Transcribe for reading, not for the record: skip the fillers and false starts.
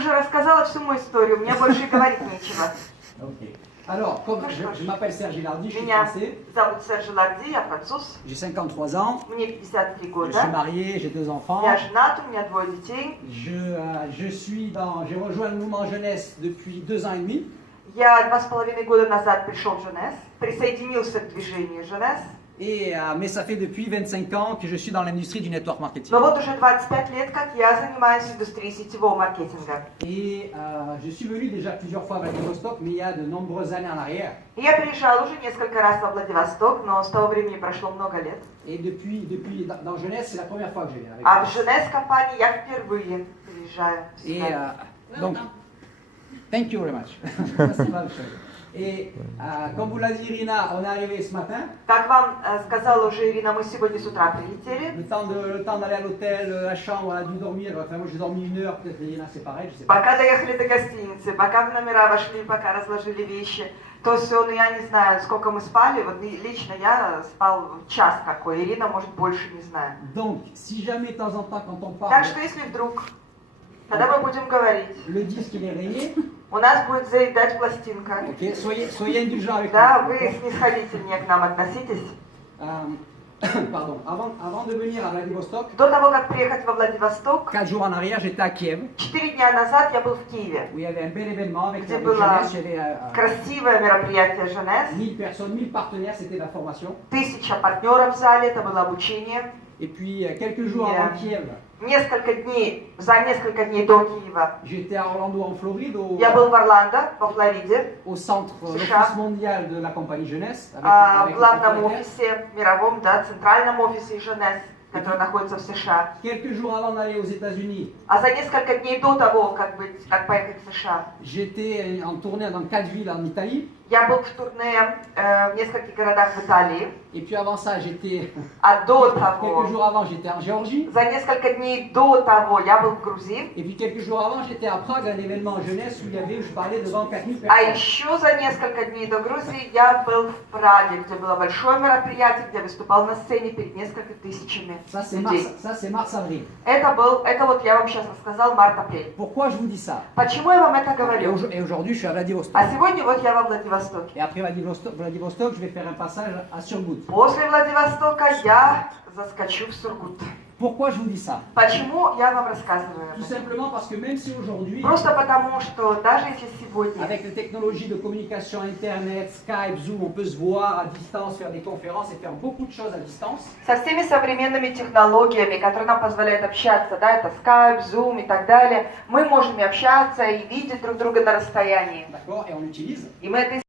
уже рассказала всю мою историю, мне больше и говорить нечего. Ok. Alors, comme je m'appelle Serge Hilardi, je suis Меня français. зовут Серж Ларди, я француз. J'ai 53 ans. Мне 53 Je года. suis marié, j'ai 2 enfants. Я женат, у меня 2 детей. J'ai rejoint le mouvement jeunesse depuis 2 ans et demi. Я 2,5 года назад пришел в Женес, присоединился к движению Женес. Mais ça fait depuis 25 ans que je suis dans l'industrie du network marketing. Но вот уже 25 лет, как я занимаюсь индустрией сетевого маркетинга. Et je suis venu déjà plusieurs fois à Vladivostok, mais il y a de nombreuses années en arrière. Я приезжал уже несколько раз во Владивосток, но с того времени прошло много лет. Et depuis dans jeunesse, c'est la première fois que je viens. Avec А vous. в Женес компании я впервые приезжаю. Et donc, thank you very much. Merci, большое. Et comme vous l'a dit Irina, on est arrivé ce matin. Как вам сказала уже Ирина, мы сегодня с утра прилетели. Le temps d'aller à l'hôtel, à la chambre, on a dû dormir. Enfin, moi j'ai dormi 1 heure, peut-être Irina c'est pareil, je sais pas. Пока доехали до гостиницы, пока в номера вошли, пока разложили вещи, то все, ну я не знаю, сколько мы спали. Вот лично я спал час какой, Ирина, может, больше, не знаю. Donc, si jamais de temps en temps, quand on Так parle, что если вдруг, когда мы будем говорить, le disque il est rayé, у нас будет заедать пластинка. ok, soyez indulgents avec Да, nous. вы снисходительнее к нам относитесь. Pardon, avant de venir à Vladivostok, До того, как приехать во Владивосток, 4 jours en arrière, j'étais à Kiev, 4 дня назад я был в Киеве, où il y avait un bel événement avec где la было jeunesse. Il y avait красивое мероприятие Женес. 1000 personnes, 1000 partenaires, c'était la formation. 1000 партнеров в зале, это было обучение. Et puis, quelques jours avant Kiev, За несколько дней до Киева j'étais à Orlando, en Floride, я был в Орландо, во Флориде, au centre, США. l'office mondial de la compagnie Jeunesse. в Avec главном le propriétaire. офисе, мировом, да, центральном офисе Женес, который находится в США. Quelques jours avant d'aller aux États-Unis, А за несколько дней до того, как поехать в США, j'étais en tournée dans 4 villes en Italie. я был в турне в нескольких городах в Италии. Et puis avant ça, j'étais, А до quelques того, jours avant, j'étais en Géorgie. за несколько дней до того я был в Грузии. Et puis quelques jours avant, j'étais à Prague, un événement en jeunesse où je parlais devant 4000 А personnes. еще за несколько дней до Грузии я был в Праге, где было большое мероприятие, где выступал на сцене перед несколькими тысячами людей. Ça, c'est mars-avril. Это вот я вам сейчас рассказал март-апрель. Pourquoi je vous dis ça? Почему я вам это говорю? Et aujourd'hui, je suis à Vladivostok. А сегодня вот я во Владивостоке. Et après Vladivostok, je vais faire un passage à Surgut. После Владивостока я заскочу в Сургут. Pourquoi je vous dis ça? Почему я вам рассказываю об Tout этом? simplement parce que même si aujourd'hui, Просто потому, что даже если сегодня avec les technologies de communication Internet, Skype, Zoom, on peut se voir à distance, faire des conférences et faire beaucoup de choses à distance. со всеми современными технологиями, которые нам позволяют общаться, да, это Skype, Zoom и так далее, мы можем и общаться, и видеть друг друга на расстоянии. D'accord? Et on utilise. И мы это